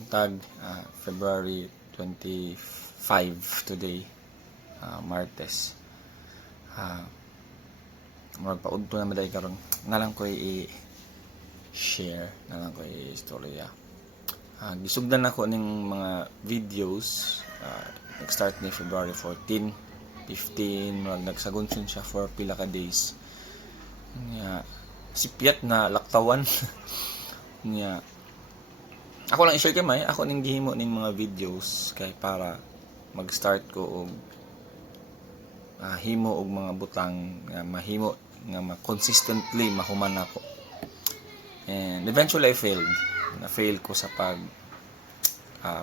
buntag, February 25 today, Martes. Magpaudto na maday karon. Nalang ko i-share, nalang ko i-istorya. Gisugdan ako ning mga videos. Nag-start ni February 14, 15, nagsagunson siya for pila ka days. Sipyat na laktawan. Ako lang i-share kay ako ning gihimo ning mga videos kay para mag-start ko og himo og mga butang nga mahimo nga consistently mahuman ako. And eventually I failed. Na-fail ko sa pag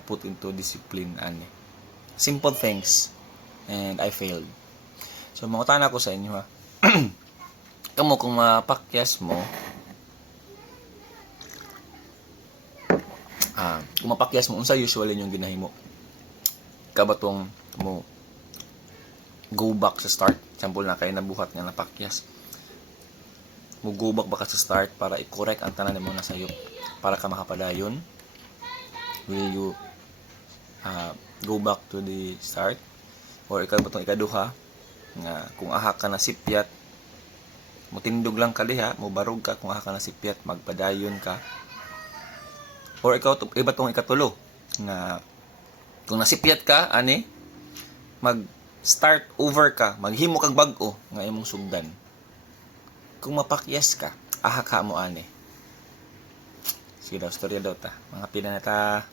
put into discipline ani. Simple things, and I failed. So mangutan ako sa inyo ha. Kamo kung mapakyas mo, kung mapakyas mo, unsa usually yung ginahimo? Kabatong mo go back sa start. Example na kay nabuhat nga napakyas. Mo go back ba ka sa start para i-correct ang tanan mo na sayo para ka makapadayon? Will you go back to the start? Or ikaw batong ikaduha nga kung aha ka na sipyat, mo tindog lang ka diha, mo barog ka kung aha ka na sipyat, magpadayon ka. Or ikaw ibatong ikatulo nga kung nasipyat ka ani, mag start over ka, maghimo kag bag-o nga imong sugdan. Kung mapakyas ka, aha ka mo ani. Sige daw, storya daw ta. Mga pila na ta.